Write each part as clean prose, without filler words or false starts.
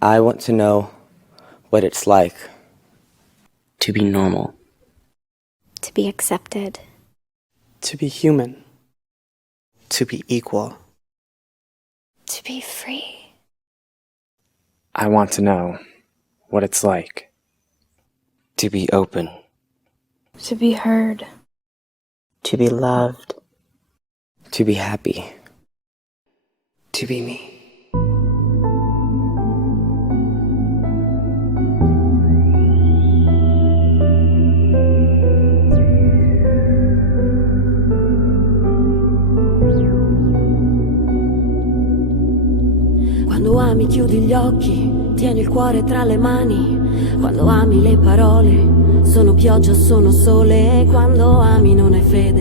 I want to know what it's like to be normal, to be accepted, to be human, to be equal, to be free. I want to know what it's like to be open, To be heard. to be loved, to be happy, to be me. Quando ami chiudi gli occhi, tieni il cuore tra le mani. Quando ami le parole, sono pioggia, sono sole. Quando ami non hai fede,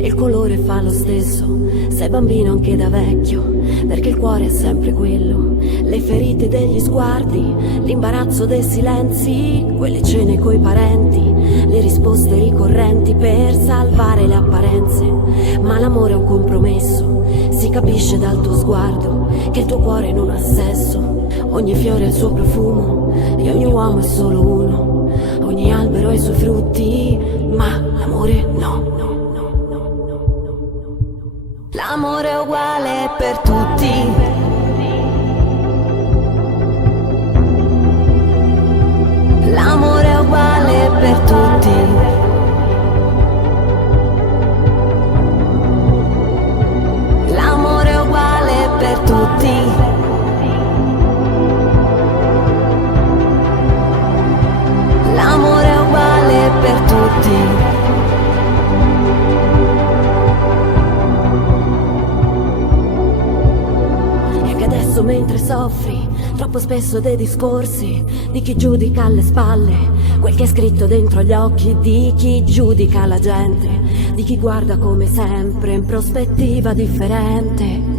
e il colore fa lo stesso. Sei bambino anche da vecchio, perché il cuore è sempre quello. Le ferite degli sguardi, l'imbarazzo dei silenzi, quelle cene coi parenti, le risposte ricorrenti per salvare le apparenze. Ma l'amore è un compromesso, si capisce dal tuo sguardo che il tuo cuore non ha sesso. Ogni fiore ha il suo profumo e ogni uomo è solo uno. Ogni albero ha i suoi frutti, ma l'amore no. L'amore è uguale per tutti. L'amore è uguale per tutti. L'amore è uguale per tutti. L'amore è uguale per tutti. E che adesso mentre soffri, troppo spesso dei discorsi di chi giudica alle spalle quel che è scritto dentro gli occhi, di chi giudica la gente, di chi guarda come sempre in prospettiva differente.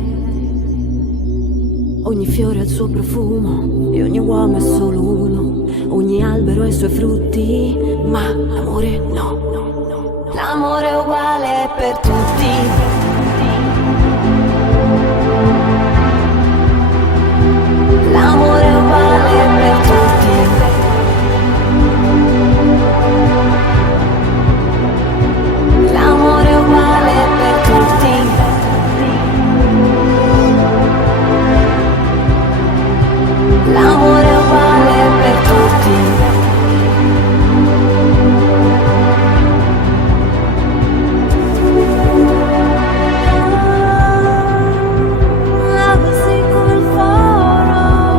Ogni fiore ha il suo profumo e ogni uomo è solo uno. Ogni albero ha i suoi frutti, ma l'amore no. L'amore è uguale per tutti. L'amore è uguale per tutti. L'amore è uguale per tutti. L'amore è uguale per tutti. Love is equal for all.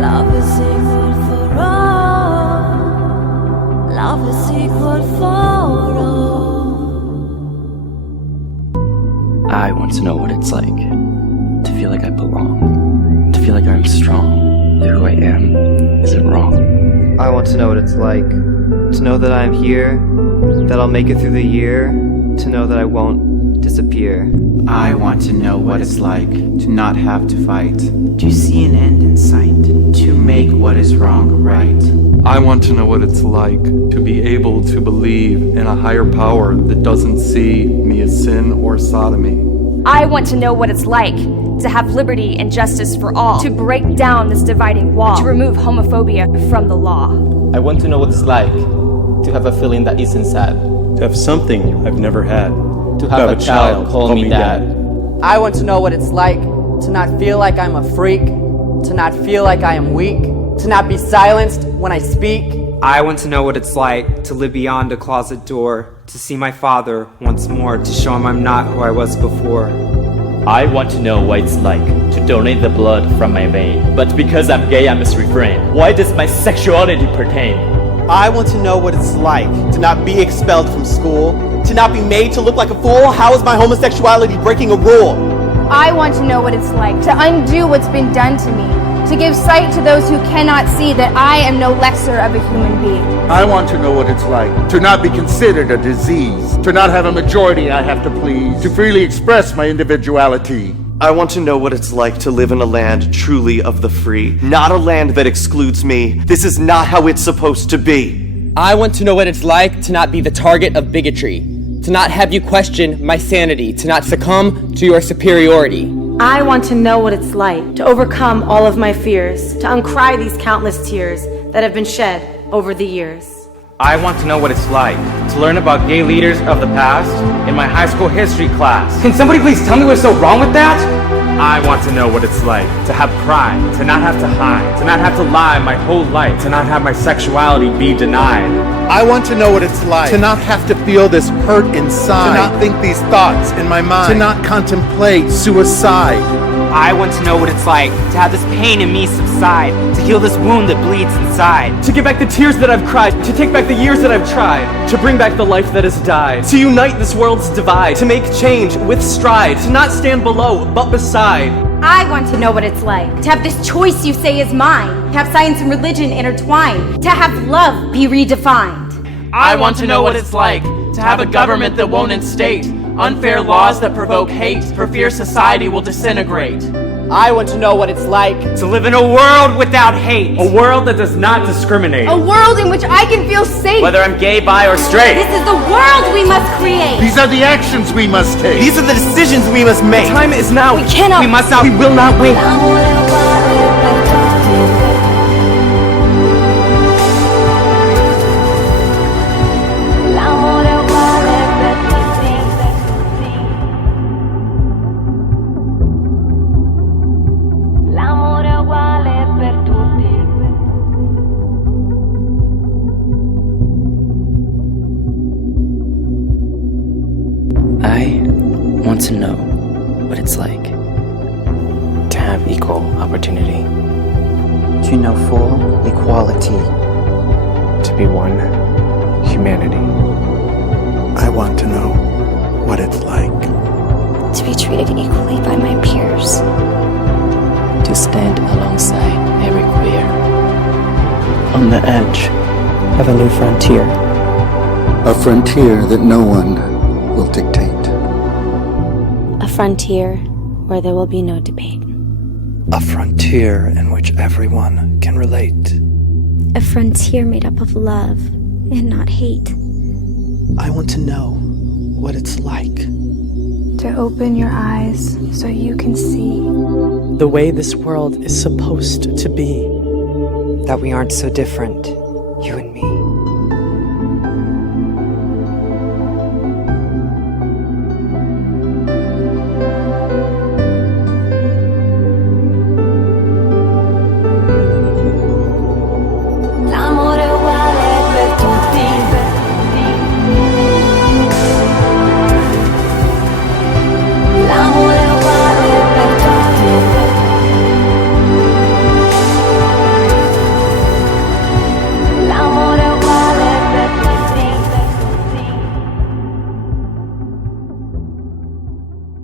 Love is equal for all. Love is equal for all. I want to know what it's like to feel like I belong, to feel like I'm strong, that who I am isn't wrong. I want to know what it's like to know that I'm here, that I'll make it through the year, to know that I won't disappear. I want to know what it's like to not have to fight, to see an end in sight, to make what is wrong right. I want to know what it's like to be able to believe in a higher power that doesn't see me as sin or sodomy. I want to know what it's like to have liberty and justice for all, to break down this dividing wall, to remove homophobia from the law. I want to know what it's like to have a feeling that isn't sad, to have something I've never had, to have a child call me dad. I want to know what it's like to not feel like I'm a freak, to not feel like I am weak, to not be silenced when I speak. I want to know what it's like to live beyond a closet door, to see my father once more, to show him I'm not who I was before. I want to know what it's like to donate the blood from my vein, but because I'm gay I must refrain. Why does my sexuality pertain? I want to know what it's like to not be expelled from school, to not be made to look like a fool. How is my homosexuality breaking a rule? I want to know what it's like to undo what's been done to me, to give sight to those who cannot see that I am no lesser of a human being. I want to know what it's like to not be considered a disease, to not have a majority I have to please, to freely express my individuality. I want to know what it's like to live in a land truly of the free, not a land that excludes me. This is not how it's supposed to be. I want to know what it's like to not be the target of bigotry, to not have you question my sanity, to not succumb to your superiority. I want to know what it's like to overcome all of my fears, to uncry these countless tears that have been shed over the years. I want to know what it's like to learn about gay leaders of the past in my high school history class. Can somebody please tell me what's so wrong with that? I want to know what it's like to have pride, to not have to hide, to not have to lie my whole life, to not have my sexuality be denied. I want to know what it's like to not have to feel this hurt inside, to not think these thoughts in my mind, to not contemplate suicide. I want to know what it's like to have this pain in me subside, to heal this wound that bleeds inside, to get back the tears that I've cried, to take back the years that I've tried, to bring back the life that has died, to unite this world's divide, to make change with stride, to not stand below but beside. I want to know what it's like to have this choice you say is mine, to have science and religion intertwined, to have love be redefined. I want to know what it's like to have a government that won't instate unfair laws that provoke hate for fear society will disintegrate. I want to know what it's like to live in a world without hate, a world that does not discriminate, a world in which I can feel safe, whether I'm gay, bi, or straight. This is the world we must create. These are the actions we must take. These are the decisions we must make. The time is now. We cannot. We must not. We will not wait. I want to know what it's like to have equal opportunity, to know full equality, to be one humanity. I want to know what it's like to be treated equally by my peers, to stand alongside every queer on the edge of a new frontier, a frontier that no one will dictate. a frontier where there will be no debate, a frontier in which everyone can relate, a frontier made up of love and not hate. I want to know what it's like To open your eyes so you can see the way this world is supposed to be, that we aren't so different, you and me.